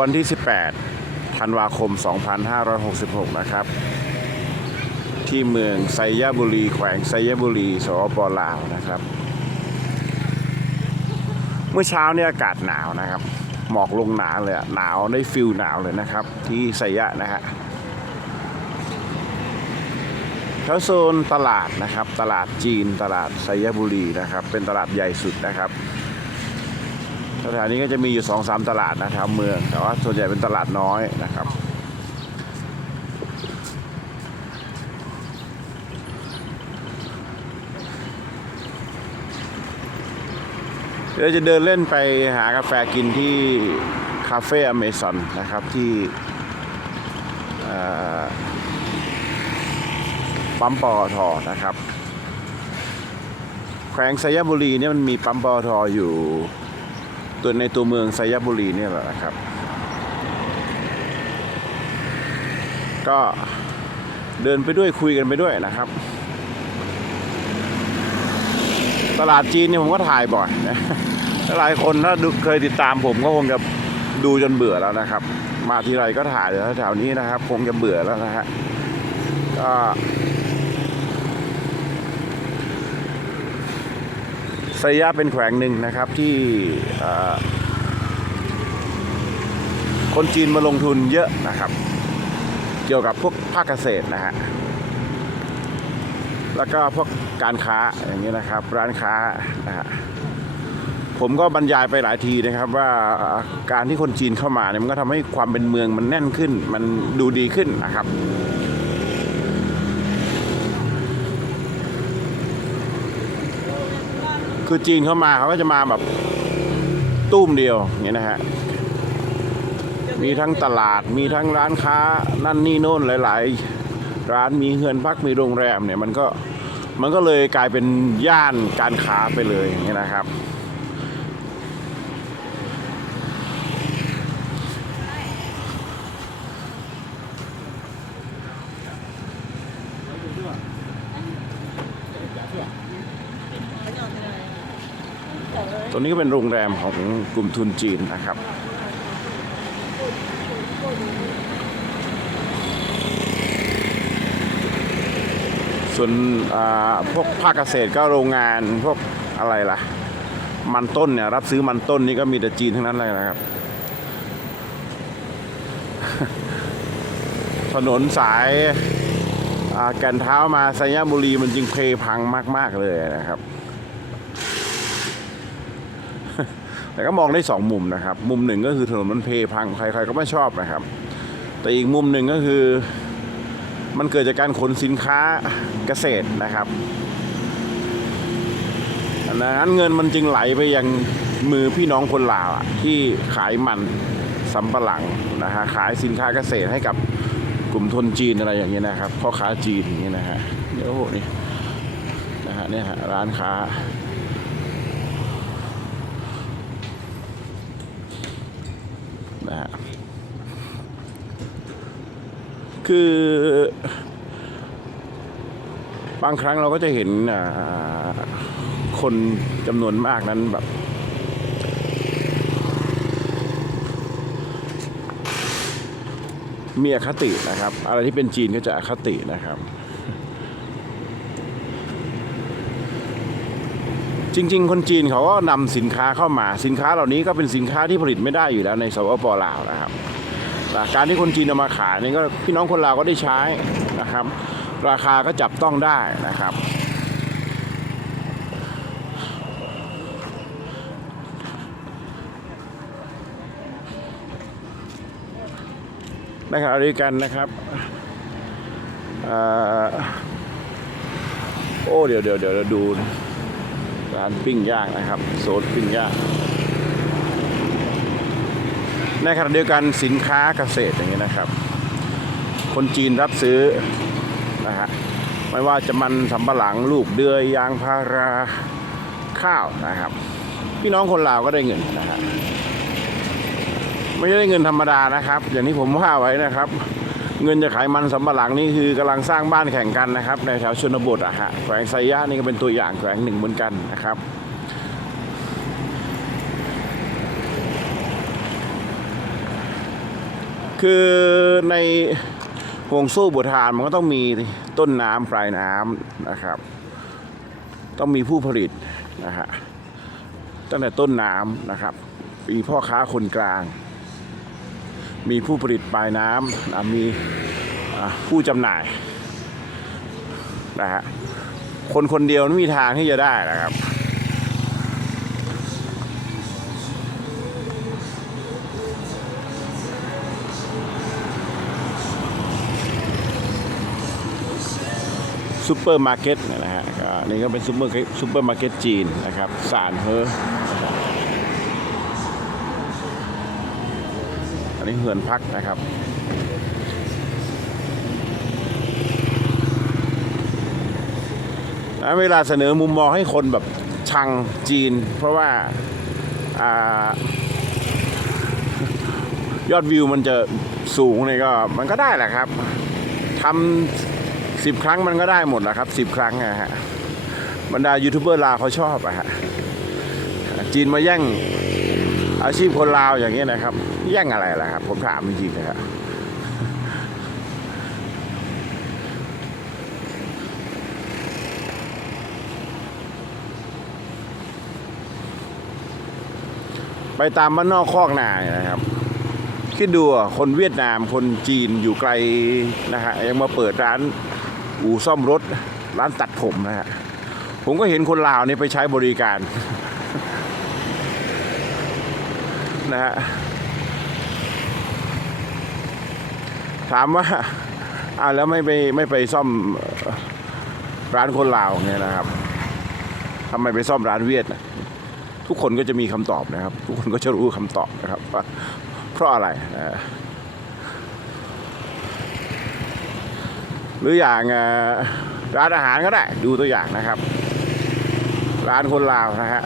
วันที่ 18 ธันวาคม 2566 นะครับ ที่เมืองไซยบุรี แขวงไซยบุรี สปลาวนะครับ เมื่อเช้าเนี่ยอากาศหนาวนะครับ หมอกลงหนาเลยหนาวได้ฟิลหนาวเลยนะครับ ที่ไซยะนะฮะแถวโซนตลาดนะครับ ตลาดจีนตลาดไซยบุรีนะครับ เป็นตลาดใหญ่สุดนะครับ สถานีก็จะมีอยู่สองสามตลาดนะครับเมือง แต่ว่าส่วนใหญ่เป็นตลาดน้อยนะครับเดี๋ยวจะเดินเล่นไปหากาแฟกินที่คาเฟ่อเมซอนนะครับที่ปั๊มปอทนะครับ แขวงไซยบุรีเนี่ยมันมีปั๊มปอทอยู่ ตัวในตัวเมืองไซยบุรีเนี่ยแหละนะครับ ก็เดินไปด้วยคุยกันไปด้วยนะครับ ตลาดจีนเนี่ยผมก็ถ่ายบ่อยนะหลายคนถ้าดูเคยติดตามผมก็คงจะดูจนเบื่อแล้วนะครับ มาทีไรก็ถ่ายแถวๆนี้นะครับ คงจะเบื่อแล้วนะฮะก็ ไซยะเป็นแขวงหนึ่งนะครับที่คนจีนมาลงทุนเยอะนะครับ เกี่ยวกับพวกภาคเกษตรนะฮะแล้วก็พวกการค้าอย่างนี้นะครับ ร้านค้านะฮะผมก็บรรยายไปหลายทีนะครับว่าการที่คนจีนเข้ามาเนี่ยมันก็ทำให้ความเป็นเมืองมันแน่นขึ้น มันดูดีขึ้นนะครับ คือจีนเข้ามาเขาก็จะมาแบบตุ้มเดียวอย่างนี้นะฮะมีทั้งตลาดมีทั้งร้านค้านั่นนี่โน่นหลาย ๆ ร้านมีเฮือนพักมีโรงแรมเนี่ยมันก็มันก็เลยกลายเป็นย่านการค้าไปเลยอย่างนี้นะครับ ตัวนี้ก็เป็นโรงแรมของกลุ่มทุนจีนนะครับส่วนพวกภาคเกษตรก็โรงงานพวกอะไรล่ะ มันต้นเนี่ยรับซื้อมันต้นนี่ก็มีแต่จีนทั้งนั้นเลยนะครับ ถนนสายแก่นเท้ามาไซยบุรีมันจึงเพพังมาก ๆ เลยนะครับ แต่ก็มองได้สองมุมนะครับ มุมหนึ่งก็คือถนนมันเพพังใครๆก็ไม่ชอบนะครับ แต่อีกมุมหนึ่งก็คือมันเกิดจากการขนสินค้าเกษตรนะครับดังนั้นเงินมันจึงไหลไปยังมือพี่น้องคนลาวที่ขายมันสำปะหลังนะฮะขายสินค้าเกษตรให้กับกลุ่มทุนจีนอะไรอย่างเงี้ยนะครับพ่อค้าจีนอย่างเงี้ยนะฮะเดี๋ยวโอ้โหนี่นะฮะเนี่ยฮะร้านค้า นะฮะ คือบางครั้งเราก็จะเห็นคนจำนวนมากนั้นแบบ มีอคตินะครับ อะไรที่เป็นจีนก็จะอคตินะครับ จริง ๆ คนจีนเขาก็นำสินค้าเข้ามาสินค้าเหล่านี้ก็เป็นสินค้าที่ผลิตไม่ได้อยู่แล้วในสปปลาวนะครับ นะการที่คนจีนเอามาขายนี่ก็พี่น้องคนลาวก็ได้ใช้นะครับ ราคาก็จับต้องได้นะครับในขณะเดียวกันนะครับอโอ้เดี๋ยวเดี๋ยวเดี๋ยวเราดูร้านปิ้งย่างนะครับ โซนปิ้งย่าง ในขณะเดียวกันสินค้าเกษตรอย่างนี้ยนะครับ คนจีนรับซื้อนะฮะไม่ว่าจะมันสำปะหลังลูกเดือยยางพาราข้าวนะครับ พี่น้องคนลาวก็ได้เงินนะฮะไม่ได้เงินธรรมดานะครับ อย่างที่ผมว่าไว้นะครับ เงินจะขายมันสำปะหลังนี่คือกำลังสร้างบ้านแข่งกันนะครับ ในแถวชนบทอะฮะแขวงไซยะนี่ก็เป็นตัวอย่างแขวงหนึ่งเหมือนกันนะครับ คือในห่วงโซ่บุทานมันก็ต้องมีต้นน้ำปลายน้ำนะครับ ต้องมีผู้ผลิตนะฮะตั้งแต่ต้นน้ำนะครับมีพ่อค้าคนกลาง มีผู้ผลิตปลายน้ำนะมีผู้จำหน่ายนะฮะคนคนเดียวไม่มีทางที่จะได้นะครับ ซูเปอร์มาร์เก็ตนะฮะนี่ก็เป็นซูเปอร์ซูเปอร์มาร์เก็ตจีนนะครับสานเฮออันนี้เหือนพักนะครับนะเวลาเสนอมุมมองให้คนแบบชังจีน เพราะว่าอายอดวิวมันจะสูงเนี่ยก็มันก็ได้แหละครับทำ สิบครั้งมันก็ได้หมดแหละครับสิบครั้งนะฮะบรรดายูทูบเบอร์ลาวเขาชอบอะฮะจีนมาแย่งอาชีพคนลาวอย่างเงี้ยนะครับ แย่งอะไรล่ะครับ ผมถามจริงๆนะครับไปตามบ้านนอกคอกนาเนี่ยนะครับ คิดดูคนเวียดนามคนจีนอยู่ไกลนะฮะยังมาเปิดร้าน อู่ซ่อมรถร้านตัดผมนะฮะผมก็เห็นคนลาวนี่ไปใช้บริการนะฮะถามว่าอ่าแล้วไม่ไปไม่ไปซ่อมร้านคนลาวเนี่ยนะครับทำไมไปซ่อมร้านเวียดนะทุกคนก็จะมีคำตอบนะครับ ทุกคนก็จะรู้คำตอบนะครับว่าเพราะอะไรนะ หรืออย่างร้านอาหารก็ได้ ดูตัวอย่างนะครับ ร้านคนลาวนะฮะ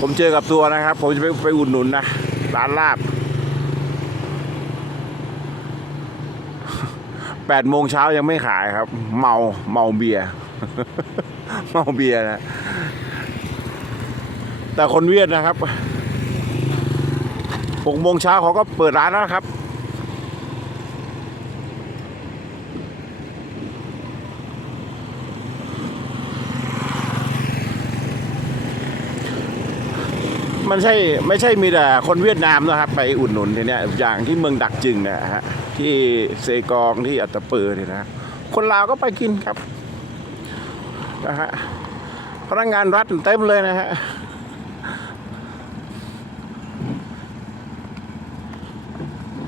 ผมเจอกับตัวนะครับ ผมจะไปไปอุดหนุนนะร้านลาบแปดโมงเช้ายังไม่ขายครับ เมาเมาเบียร์เมาเบียร์นะแต่คนเวียดนะครับหกโมงเช้าเขาก็เปิดร้านแล้วครับ มันใช่ไม่ใช่มีแต่คนเวียดนามนะครับ ไปอุดหนุนทีเนี้ยอย่างที่เมืองดักจึงเนี่ยฮะที่เซกองที่อัตตปือเนี่ยนะคนลาวก็ไปกินครับนะฮะพนักงานรัฐเต็มเลยนะฮะ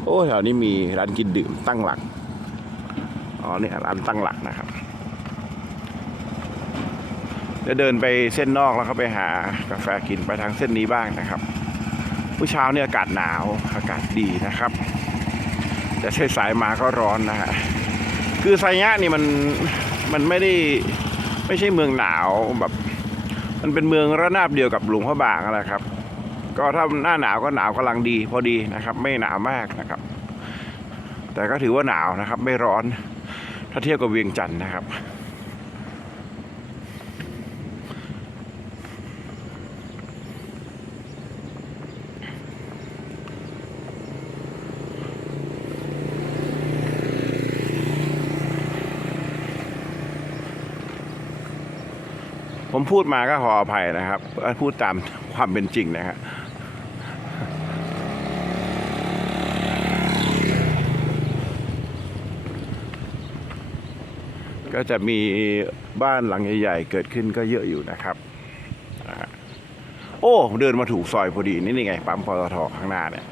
โอ้แถวนี้มีร้านกินดื่มตั้งหลัก อ๋อเนี่ยร้านตั้งหลักนะครับ จะเดินไปเส้นนอกแล้วก็ไปหากาแฟกินไปทางเส้นนี้บ้างนะครับผู้เช้าเนี่ยอากาศหนาวอากาศดีนะครับแต่ใช้สายมาก็ร้อนนะฮะคือไซยะนี่มันมันไม่ได้ไม่ใช่เมืองหนาวแบบ มันเป็นเมืองระนาบเดียวกับหลวงพระบางอะไรครับ ก็ถ้าหน้าหนาวก็หนาวกำลังดี พอดีนะครับ ไม่หนาวมากนะครับ แต่ก็ถือว่าหนาวนะครับ ไม่ร้อนถ้าเทียบกับเวียงจันทร์นะครับ ผมพูดมาก็ขออภัยนะครับ พูดตามความเป็นจริงนะฮะก็จะมีบ้านหลังใหญ่ๆ เกิดขึ้นก็เยอะอยู่นะครับ โอ้ เดินมาถูกซอยพอดีนี่นี่ไง ปั๊มปตทข้างหน้าเนี่ย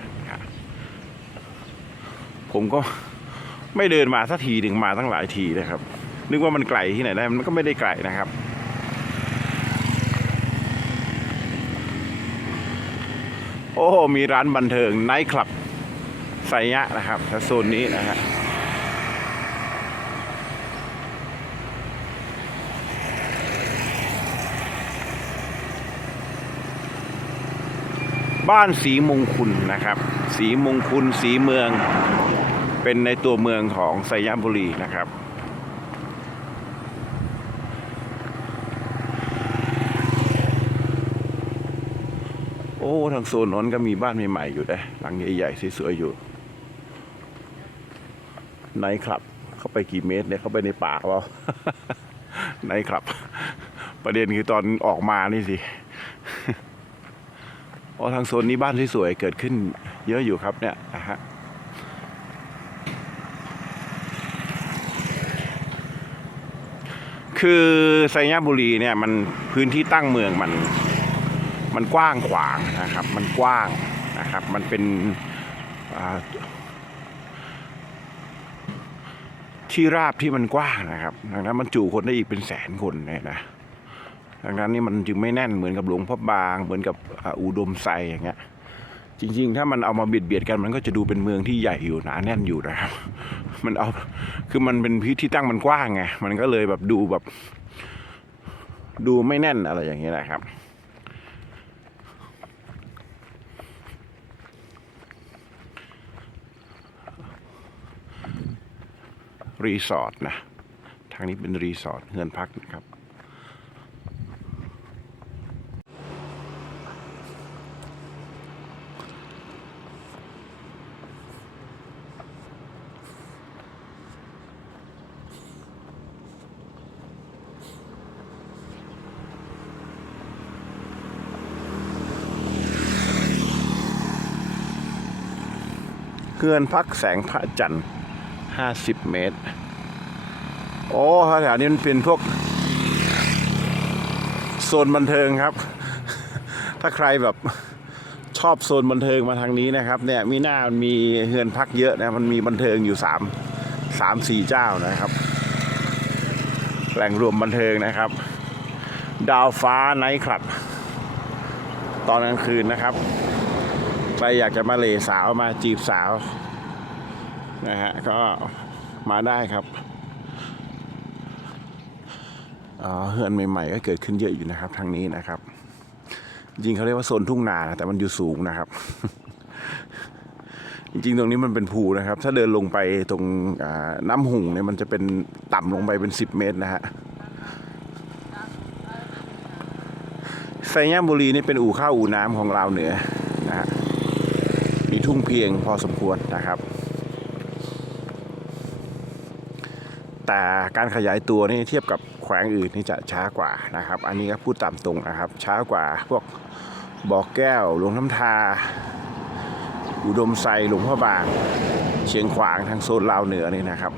ผมก็ไม่เดินมาสักทีหนึ่งมาตั้งหลายทีนะครับ นึกว่ามันไกลที่ไหนได้ มันก็ไม่ได้ไกลนะครับ โอ้ มีร้านบันเทิงไนท์คลับไซยะนะครับโซนนี้นะฮะบ้านสีมงคุณนะครับ สีมงคุณสีเมือง เป็นในตัวเมืองของไซยบุรีนะครับ อ้ทางโซนนนก็มีบ้านใหม่ๆอยู่นะหลังใหญ่ๆสวยๆอยู่ไนท์คลับ เข้าไปกี่เมตรเนี่ยเข้าไปในป่าเปล่าไนท์คลับ ประเด็นคือตอนออกมานี่สิอ๋อทางโซนนี้บ้านสวยๆเกิดขึ้น เยอะอยู่ครับเนี่ยนะฮะคือไซยบุรีเนี่ยมันพื้นที่ตั้งเมืองมัน มันกว้างขวางนะครับ มันกว้างนะครับ มันเป็นที่ราบที่มันกว้างนะครับ ดังนั้นมันจุคนได้อีกเป็นแสนคนเลยนะ ดังนั้นนี่มันจึงไม่แน่นเหมือนกับหลวงพ่อบาง เหมือนกับอ่าอุดมไซอย่างเงี้ย จริง ๆ ถ้ามันเอามาเบียดเบียดกันมันก็จะดูเป็นเมืองที่ใหญ่อยู่หนาแน่นอยู่นะครับ มันเอา คือมันเป็นพื้นที่ตั้งมันกว้างไง มันก็เลยแบบดูแบบ ดูไม่แน่นอะไรอย่างเงี้ยนะครับ รีสอร์ทนะ ทางนี้เป็นรีสอร์ทเงินพักนะครับเฮือนพักแสงพระจันทร์ ห้าสิบเมตร โอ้แถวนี้มันเป็นพวกโซนบันเทิงครับ ถ้าใครแบบชอบโซนบันเทิงมาทางนี้นะครับ เนี่ยมีหน้ามันมีเฮือนพักเยอะนะ มันมีบันเทิงอยู่สามสามสี่เจ้านะครับ แหล่งรวมบันเทิงนะครับ ดาวฟ้าไนท์คลับ ตอนกลางคืนนะครับ ใครอยากจะมาเลสาวมาจีบสาว นะฮะก็มาได้ครับอ่าเฮือนใหม่ ๆ ก็เกิดขึ้นเยอะอยู่นะครับ ทางนี้นะครับ จริงเขาเรียกว่าโซนทุ่งนานะแต่มันอยู่สูงนะครับ จริงๆตรงนี้มันเป็นภูนะครับ ถ้าเดินลงไปตรงน้ำหุ่งเนี่ยมันจะเป็นต่ำลงไปเป็น 10 เมตรนะฮะไซย่ามบุรีนี่เป็นอู่ข้าวอู่น้ำของลาวเหนือนะฮะมีทุ่งเพียงพอสมควรนะครับ แต่การขยายตัวนี่เทียบกับแขวงอื่นนี่จะช้ากว่านะครับ อันนี้ก็พูดตามตรงนะครับ ช้ากว่าพวกบ่อแก้วหลวงน้ำทา อุดมไซหลวงพ่อบาง เชียงขวางทางโซนลาวเหนือนี่นะครับ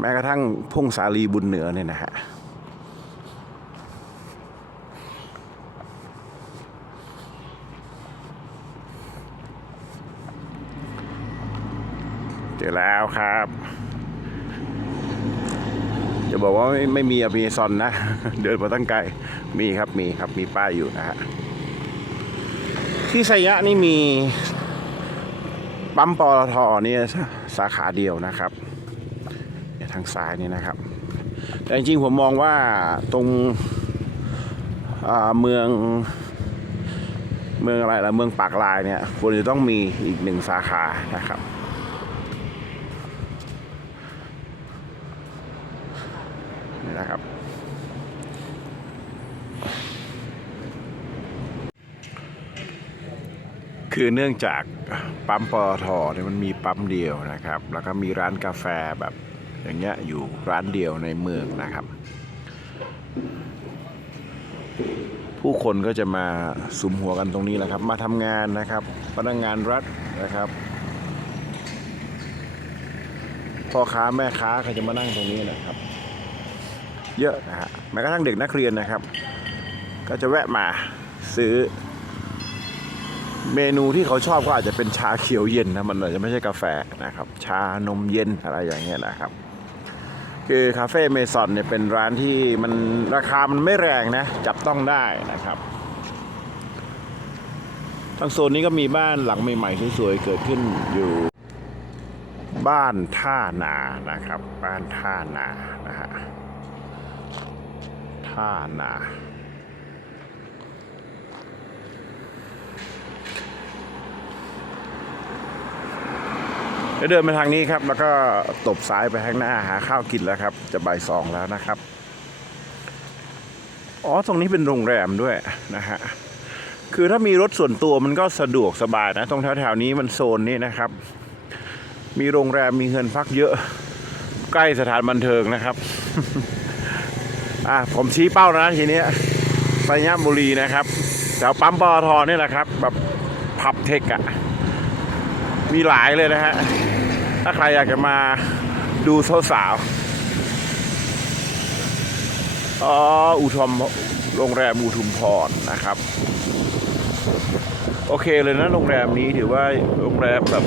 แม้กระทั่งพงสาลีบุญเหนือเนี่ยนะฮะ เจอแล้วครับ จะบอกว่าไม่ไม่มีอเมซอนนะ เดินมาตั้งไกล มีครับมีครับมีป้ายอยู่นะฮะ ที่ไซยะนี่มีปั๊มปตทเนี่ยสาขาเดียวนะครับทางซ้ายนี่นะครับ แต่จริงๆผมมองว่าตรงเมืองเมืองอะไรละเมืองปากลายเนี่ยควรจะต้องมีอีกหนึ่งสาขานะครับ นี่นะครับ คือเนื่องจากปั๊มปตทเนี่ยมันมีปั๊มเดียวนะครับ แล้วก็มีร้านกาแฟแบบอย่างเงี้ยอยู่ร้านเดียวในเมืองนะครับ ผู้คนก็จะมาสุมหัวกันตรงนี้แหละครับ มาทำงานนะครับพนักงานรัฐนะครับพ่อค้าแม่ค้าเขาจะมานั่งตรงนี้นะครับ เยอะนะฮะแม้กระทั่งเด็กนักเรียนนะครับ ก็จะแวะมาซื้อ เมนูที่เขาชอบก็อาจจะเป็นชาเขียวเย็นนะมันอาจจะไม่ใช่กาแฟนะครับ ชานมเย็นอะไรอย่างเงี้ยนะครับ คือคาเฟ่เมซอนเนี่ยเป็นร้านที่มันราคามันไม่แรงนะ จับต้องได้นะครับทางโซนนี้ก็มีบ้านหลังใหม่ๆสวยๆเกิดขึ้นอยู่ บ้านท่านานะครับ บ้านท่านานะฮะท่านา เดินไปทางนี้ครับ แล้วก็ตบซ้ายไปข้างหน้าหาข้าวกินแล้วครับ จะบ่ายสองแล้วนะครับ อ๋อตรงนี้เป็นโรงแรมด้วยนะฮะคือถ้ามีรถส่วนตัวมันก็สะดวกสบายนะ ตรงแถวๆนี้มันโซนนี้นะครับ มีโรงแรมมีเงินพักเยอะ ใกล้สถานบันเทิงนะครับ อะผมชี้เป้านะทีนี้ยไซยบุรีนะครับแถวปั๊มปอทนี่แหละครับ แบบผับเทคอะ มีหลายเลยนะฮะ ถ้าใครอยากจะมาดูสาวๆอ๋ออุทมโรงแรมอุทุมพรนะครับ โอเคเลยนะโรงแรมนี้ถือว่าโรงแรมแบบ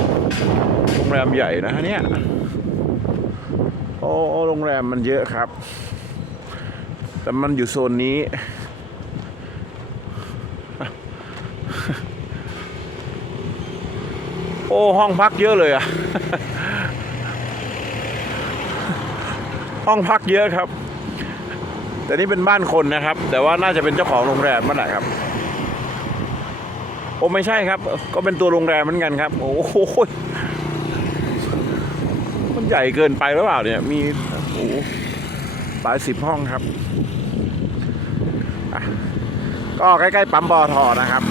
โรงแรมใหญ่นะฮะเนี่ยโอ้โรงแรมมันเยอะครับ แต่มันอยู่โซนนี้ โอ้ ห้องพักเยอะเลยอะ ห้องพักเยอะครับ แต่นี่เป็นบ้านคนนะครับ แต่ว่าน่าจะเป็นเจ้าของโรงแรมมันแหละครับ โอ้ไม่ใช่ครับ ก็เป็นตัวโรงแรมเหมือนกันครับ โอ้โหมันใหญ่เกินไปหรือเปล่าเนี่ย มีโอ้หลายสิบห้องครับ ก็ใกล้ๆปั๊มบอทอนะครับ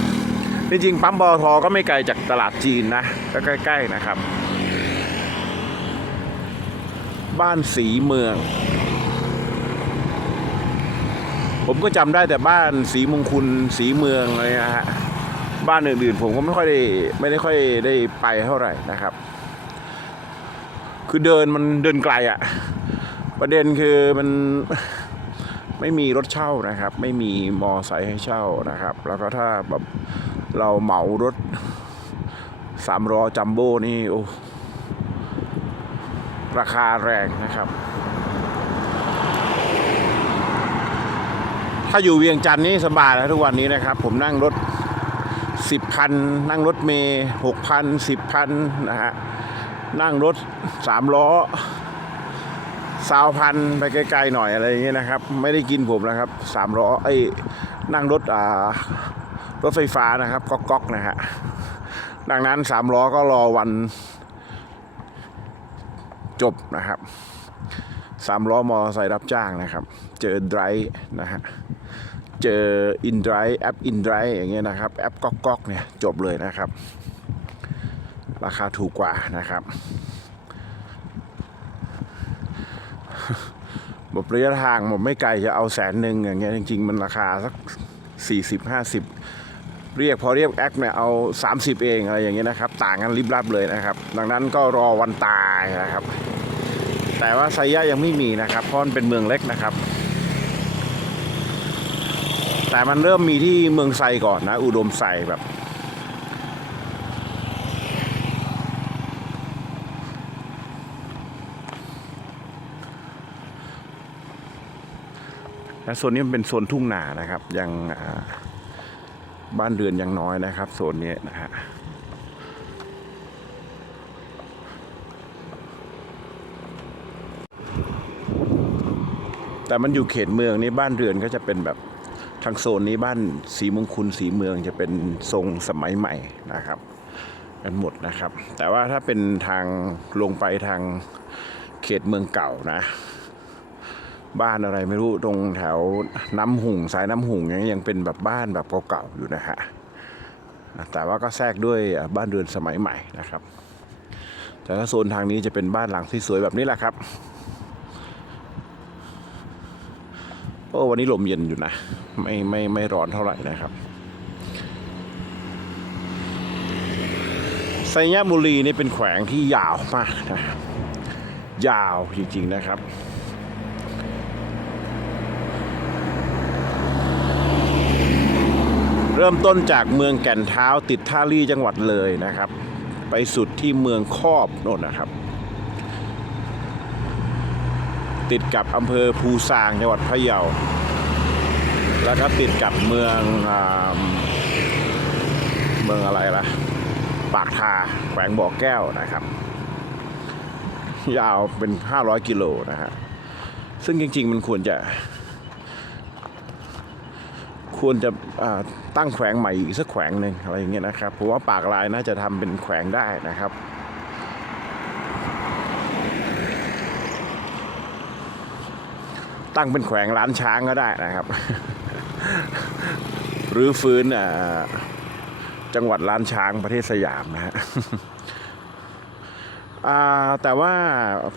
จริงๆปั๊มบอทอก็ไม่ไกลจากตลาดจีนนะก็ใกล้ ๆนะครับ บ้านสีเมือง ผมก็จำได้แต่บ้านสีมงคุณสีเมืองอะไรนะฮะบ้านอื่นๆผมก็ไม่ค่อยได้ไม่ได้ค่อยได้ไปเท่าไหร่นะครับ คือเดินมันเดินไกลอะ่ะ ประเด็นคือมันไม่มีรถเช่านะครับ ไม่มีมอไซค์ให้เช่านะครับ แล้วก็ถ้าแบบ เราเหมารถสามล้อจัมโบ้นี่โอ้ราคาแรงนะครับ ถ้าอยู่เวียงจันทร์นี่สบายแล้วทุกวันนี้นะครับ ผมนั่งรถสิบพันนั่งรถเมย์หกพันสิบพันนะฮะนั่งรถสามล้อสาวพันไปไกลๆหน่อยอะไรอย่างเงี้ยนะครับ ไม่ได้กินผมนะครับสามล้อไอ้นั่งรถอ่า รถไฟฟ้านะครับก๊อกก๊อกนะฮะดังนั้นสามล้อก็รอวันจบนะครับสามล้อมอไซค์รับจ้างนะครับ เจอไดรฟ์นะฮะเจออินไดรฟ์แอปอินไดร์อย่างเงี้ยนะครับ แอปก๊อกก๊อกเนี่ยจบเลยนะครับ ราคาถูกกว่านะครับบอกระยะทางผมไม่ไกลจะเอาแสนหนึ่งอย่างเงี้ยจริง ๆ มันราคาสักสี่สิบห้าสิบ เรียกพอเรียกแอคเนี่ยเอา 30 เองอะไรอย่างเงี้ยนะครับ ต่างกันริบลับเลยนะครับ ดังนั้นก็รอวันตายนะครับ แต่ว่าไซยะยังไม่มีนะครับเพราะมันเป็นเมืองเล็กนะครับ แต่มันเริ่มมีที่เมืองไซก่อนนะ อุดมไซแบบและโซนนี้มันเป็นโซนทุ่งนานะครับ ยังอ่า บ้านเรือนยังน้อยนะครับโซนนี้นะฮะแต่มันอยู่เขตเมืองนี่บ้านเรือนก็จะเป็นแบบทางโซนนี้บ้านสีมงคลสีเมืองจะเป็นทรงสมัยใหม่นะครับกันหมดนะครับ แต่ว่าถ้าเป็นทางลงไปทางเขตเมืองเก่านะ บ้านอะไรไม่รู้ตรงแถวน้ำหุงสายน้ำหุงยังยังเป็นแบบบ้านแบบเก่าๆอยู่นะฮะแต่ว่าก็แทรกด้วยบ้านเรือนสมัยใหม่นะครับ แต่ถ้าโซนทางนี้จะเป็นบ้านหลังที่สวยแบบนี้แหละครับโอ้วันนี้ลมเย็นอยู่นะ ไม่ไม่ไม่ร้อนเท่าไหร่นะครับไซยบุรีนี่เป็นแขวงที่ยาวมากนะยาวจริงๆนะครับ เริ่มต้นจากเมืองแก่นเท้าติดท่าลี่จังหวัดเลยนะครับ ไปสุดที่เมืองคอบโน่นนะครับ ติดกับอำเภอภูซางจังหวัดพะเยา แล้วก็ติดกับเมืองอเมืองอะไรล่ะ ปากทาแขวงบ่อแก้วนะครับ ยาวเป็น 500 กิโลนะฮะซึ่งจริง ๆ มันควรจะ ควรจะตั้งแขวงใหม่อีกสักแขวงหนึ่งอะไรอย่างเงี้ยนะครับผมว่าปากลายน่าจะทำเป็นแขวงได้นะครับตั้งเป็นแขวงร้านช้างก็ได้นะครับ หรือฟื้นจังหวัดล้านช้างประเทศสยามนะฮะแต่ว่า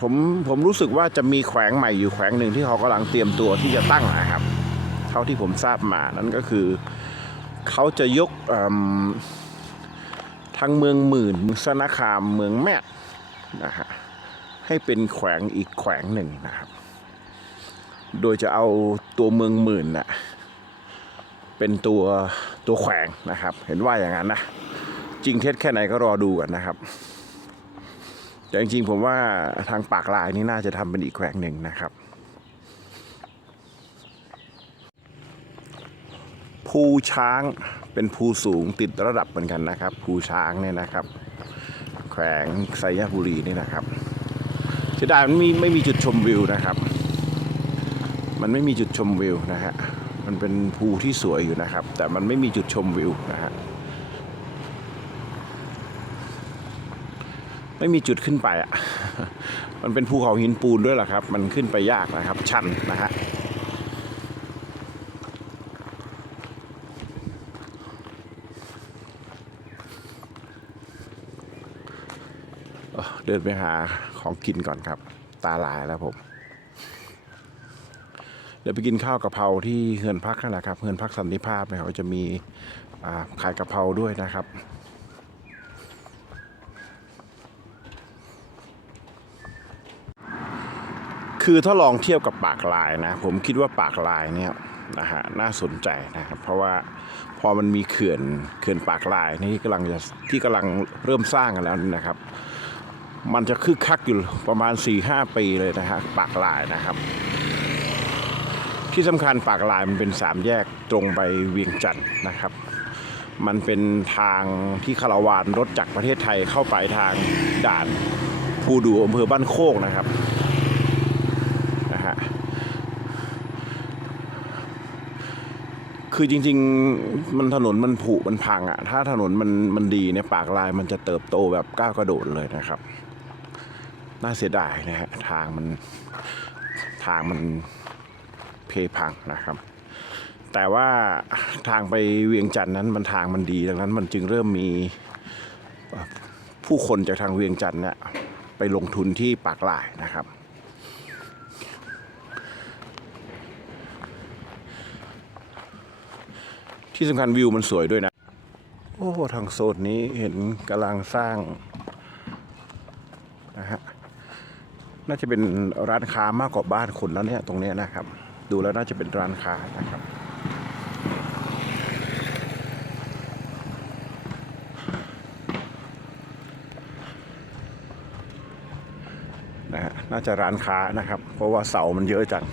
ผมผมรู้สึกว่าจะมีแขวงใหม่อยู่แขวงหนึ่งที่เขากำลังเตรียมตัวที่จะตั้งนะครับ ท่าที่ผมทราบมานั่นก็คือ เขาจะยกทางเมืองหมื่นสนาคามเมืองแมดนะฮะให้เป็นแขวงอีกแขวงหนึ่งนะครับ โดยจะเอาตัวเมืองหมื่นน่ะเป็นตัวตัวแขวงนะครับ เห็นว่าอย่างนั้นนะจริงเท็จแค่ไหนก็รอดูกันนะครับแต่จริงๆผมว่าทางปากลายนี่น่าจะทำเป็นอีกแขวงหนึ่งนะครับ ภูช้างเป็นภูสูงติดระดับเหมือนกันนะครับ ภูช้างเนี่ยนะครับ แขวงไซยบุรีนี่นะครับเสียดายมันมีไม่มีจุดชมวิวนะครับ มันไม่มีจุดชมวิวนะฮะมันเป็นภูที่สวยอยู่นะครับ แต่มันไม่มีจุดชมวิวนะฮะไม่มีจุดขึ้นไปอะ มันเป็นภูเขาหินปูนด้วยล่ะครับ มันขึ้นไปยากนะครับ ชันนะฮะ เอ่อเดินไปหาของกินก่อนครับ ตาลายแล้วผม เดี๋ยวไปกินข้าวกะเพราที่เฮือนพักนั่นแหละครับเฮือนพักสันติภาพเนี่ยเขาจะมีาขายกะเพราด้วยนะครับคือถ้าลองเทียบกับปากลายนะ ผมคิดว่าปากลายเนี่ยนะฮะน่าสนใจนะครับ เพราะว่าพอมันมีเขื่อนเขื่อนปากลายนี่กำลังจะที่กำลังเริ่มสร้างกันแล้วนะครับ มันจะคึกคักอยู่ประมาณ 4-5 ปีเลยนะฮะปากลายนะครับ ที่สำคัญปากลายมันเป็นสามแยกตรงไปเวียงจันทร์นะครับ มันเป็นทางที่คาราวานรถจากประเทศไทยเข้าไปทางด่านภูดูอำเภอบ้านโคกนะครับนะฮะคือจริงๆมันถนนมันผุมันพังอะ่ะถ้าถนนมันมันดีเนี่ยปากลายมันจะเติบโตแบบก้าวกระโดดเลยนะครับ น่าเสียดายนะฮะทางมันทางมันเพพังนะครับ แต่ว่าทางไปเวียงจันทร์นั้นมันทางมันดีดังนั้นมันจึงเริ่มมีผู้คนจากทางเวียงจันทร์เนี่ยไปลงทุนที่ปากลายนะครับ ที่สำคัญวิวมันสวยด้วยนะ โอ้ ทางโซนนี้เห็นกำลังสร้างนะฮะ น่าจะเป็นร้านค้ามากกว่าบ้านคนแล้วเนี่ยตรงนี้นะครับ ดูแล้วน่าจะเป็นร้านค้านะครับนะฮะน่าจะร้านค้านะครับ เพราะว่าเสามันเยอะจัง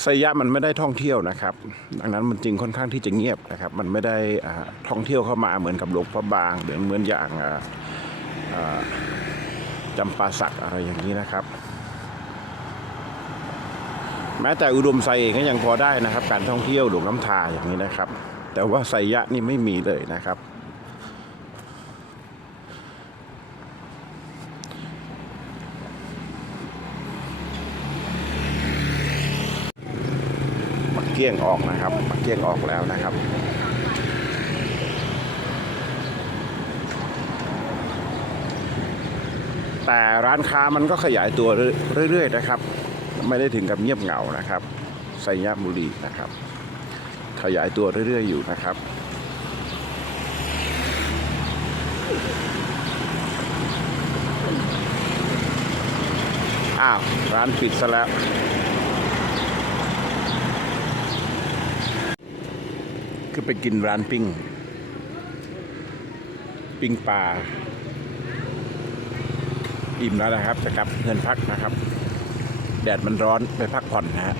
ไซยะมันไม่ได้ท่องเที่ยวนะครับ ดังนั้นมันจึงค่อนข้างที่จะเงียบนะครับ มันไม่ได้ท่องเที่ยวเข้ามาเหมือนกับหลวงพระบางหรือเหมือนอย่างอ่า จำปาสักอะไรอย่างนี้นะครับ แม้แต่อุดมไซเองก็ยังพอได้นะครับ การท่องเที่ยวหลวงน้ำทาอย่างนี้นะครับ แต่ว่าไซยะนี่ไม่มีเลยนะครับมักเกี้ยงออกนะครับมักเกี้ยงออกแล้วนะครับ แต่ร้านค้ามันก็ขยายตัวเรื่อยๆนะครับ ไม่ได้ถึงกับเงียบเหงานะครับไซยบุรีนะครับ ขยายตัวเรื่อยๆอยู่นะครับอ้าวร้านปิดซะแล้ว คือไปกินร้านปิ้ง ปิ้งปลา อิ่มแล้วนะครับจะกลับเงินพักนะครับ แดดมันร้อนไปพักผ่อนนะฮะ